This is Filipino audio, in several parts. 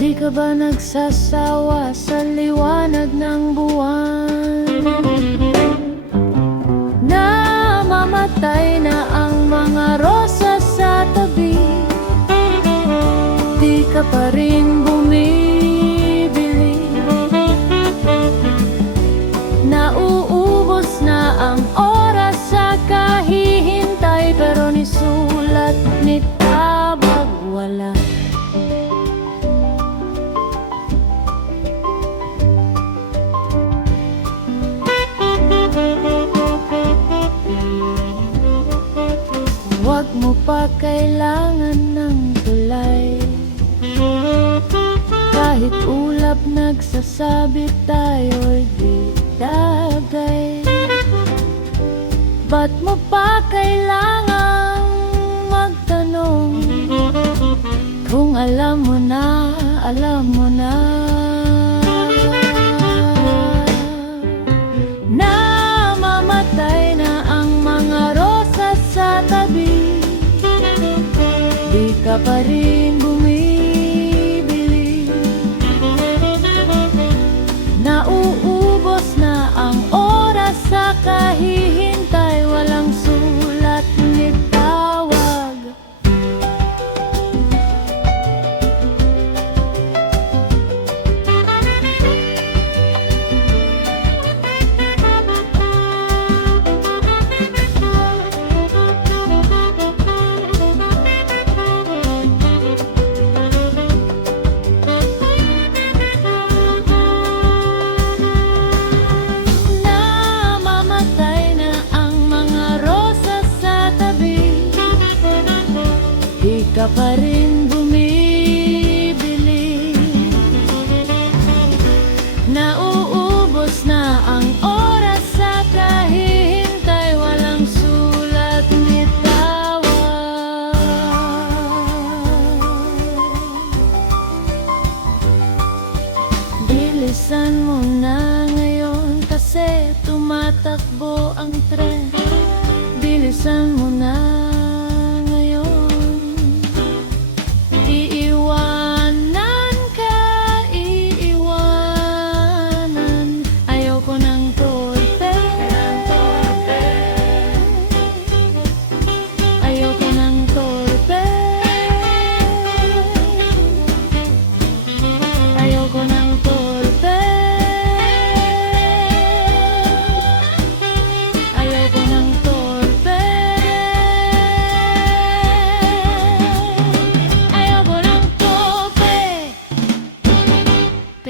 Di ka ba nagsasawa sa liwanag ng buwan? Namamatay na ang mga rosas sa tabi, di ka pa rin bumibili. Nauubos na ang oras sa kahihintay, pero ni sulat ni tabag wala. Huwag mo pa kailangan ng tulay, kahit ulap nagsasabi tayo'y di dagay. Ba't mo pa kailangan magtanong, kung alam mo na, alam mo na. Namamatay na ang mga rosas sa tabi, di ka pa rin bumibili. Nauubos na ang oras sa kahihintay, walang sulat ni tawag. Di ka pa rin bumibili. Nauubos na ang oras sa kahihintay, walang sulat ni tawag. Bilisan mo na ngayon, kasi tumatakbo ang tren. Bilisan mo na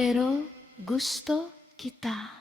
pero gusto kita.